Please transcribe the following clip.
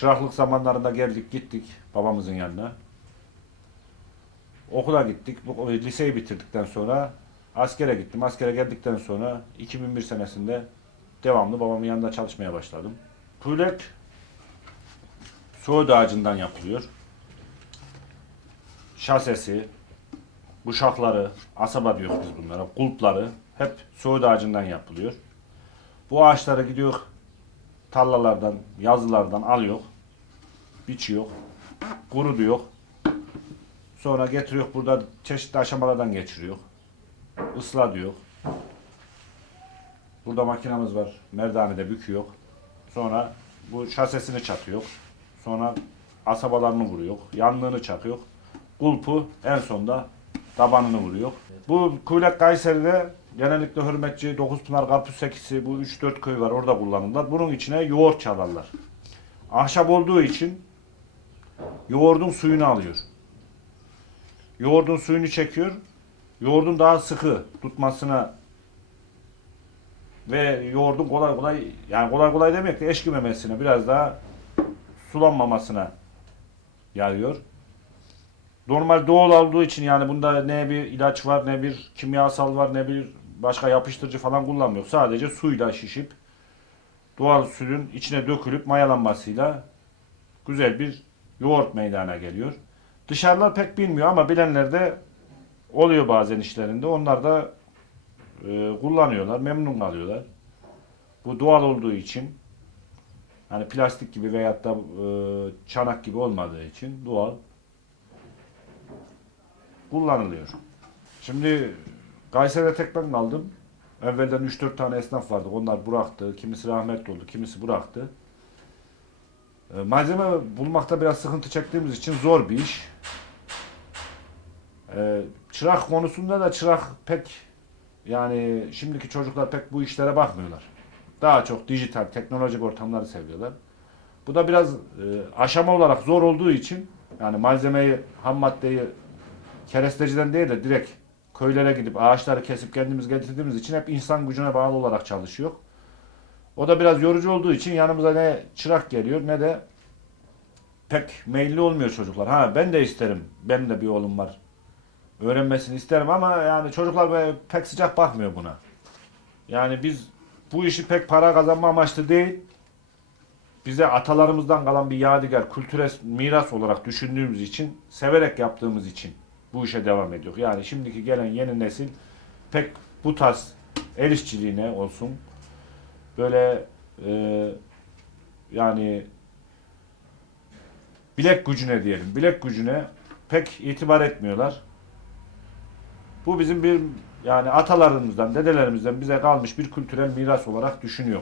çıraklık zamanlarında geldik gittik babamızın yanına. Okula gittik. Bu, liseyi bitirdikten sonra askere gittim. Askere geldikten sonra 2001 senesinde devamlı babamın yanında çalışmaya başladım. Kulek Soğud ağacından yapılıyor. Şasesi, buşakları, asaba diyoruz biz bunlara, kulpları hep Soğud ağacından yapılıyor. Bu ağaçları gidiyor tarlalardan, yazılardan alıyor, biçiyor, kurutuyor. Sonra getiriyor burada çeşitli aşamalardan geçiriyor. Isla diyor. Burada makinamız var. Merdanede büküyor. Sonra bu şasesini çatıyor. Sonra asabalarını vuruyor. Yanlığını çakıyor. Kulpu en sonda tabanını vuruyor. Bu Kuylak Kayseri'de genellikle Hürmetçi, Dokuzpınar, Karpuz Sekisi bu 3-4 köy var orada kullanırlar. Bunun içine yoğurt çalarlar. Ahşap olduğu için yoğurdun suyunu alıyor. Yoğurdun suyunu çekiyor. Yoğurdun daha sıkı tutmasına ve yoğurdun kolay kolay yani kolay kolay demek de eşkimemesine biraz daha sulanmamasına yarıyor. Normal doğal olduğu için yani bunda ne bir ilaç var ne bir kimyasal var ne bir başka yapıştırıcı falan kullanmıyor. Sadece suyla şişip doğal suyun içine dökülüp mayalanmasıyla güzel bir yoğurt meydana geliyor. Dışarılar pek bilmiyor ama bilenler de oluyor bazen işlerinde. Onlar da e, kullanıyorlar, memnun kalıyorlar. Bu doğal olduğu için hani plastik gibi veyahut da e, çanak gibi olmadığı için doğal kullanılıyor. Şimdi Kayseri'de tek ben kaldım. Evvelden 3-4 tane esnaf vardı. Onlar bıraktı. Kimisi rahmetli oldu, kimisi bıraktı. E, malzeme bulmakta biraz sıkıntı çektiğimiz için zor bir iş. E, çırak konusunda da çırak pek yani şimdiki çocuklar pek bu işlere bakmıyorlar. Daha çok dijital, teknolojik ortamları seviyorlar. Bu da biraz e, aşama olarak zor olduğu için yani malzemeyi, ham maddeyi keresteciden değil de direkt köylere gidip ağaçları kesip kendimiz getirdiğimiz için hep insan gücüne bağlı olarak çalışıyor. O da biraz yorucu olduğu için yanımıza ne çırak geliyor ne de pek meyilli olmuyor çocuklar. Ha ben de isterim. Benim de bir oğlum var. Öğrenmesini isterim ama yani çocuklar pek sıcak bakmıyor buna. Yani biz bu işi pek para kazanma amaçlı değil. Bize atalarımızdan kalan bir yadigar, kültüre miras olarak düşündüğümüz için, severek yaptığımız için bu işe devam ediyor. Yani şimdiki gelen yeni nesil pek bu tarz el işçiliğine olsun, böyle e, yani bilek gücüne diyelim, bilek gücüne pek itibar etmiyorlar. Bu bizim bir yani atalarımızdan, dedelerimizden bize kalmış bir kültürel miras olarak düşünüyor.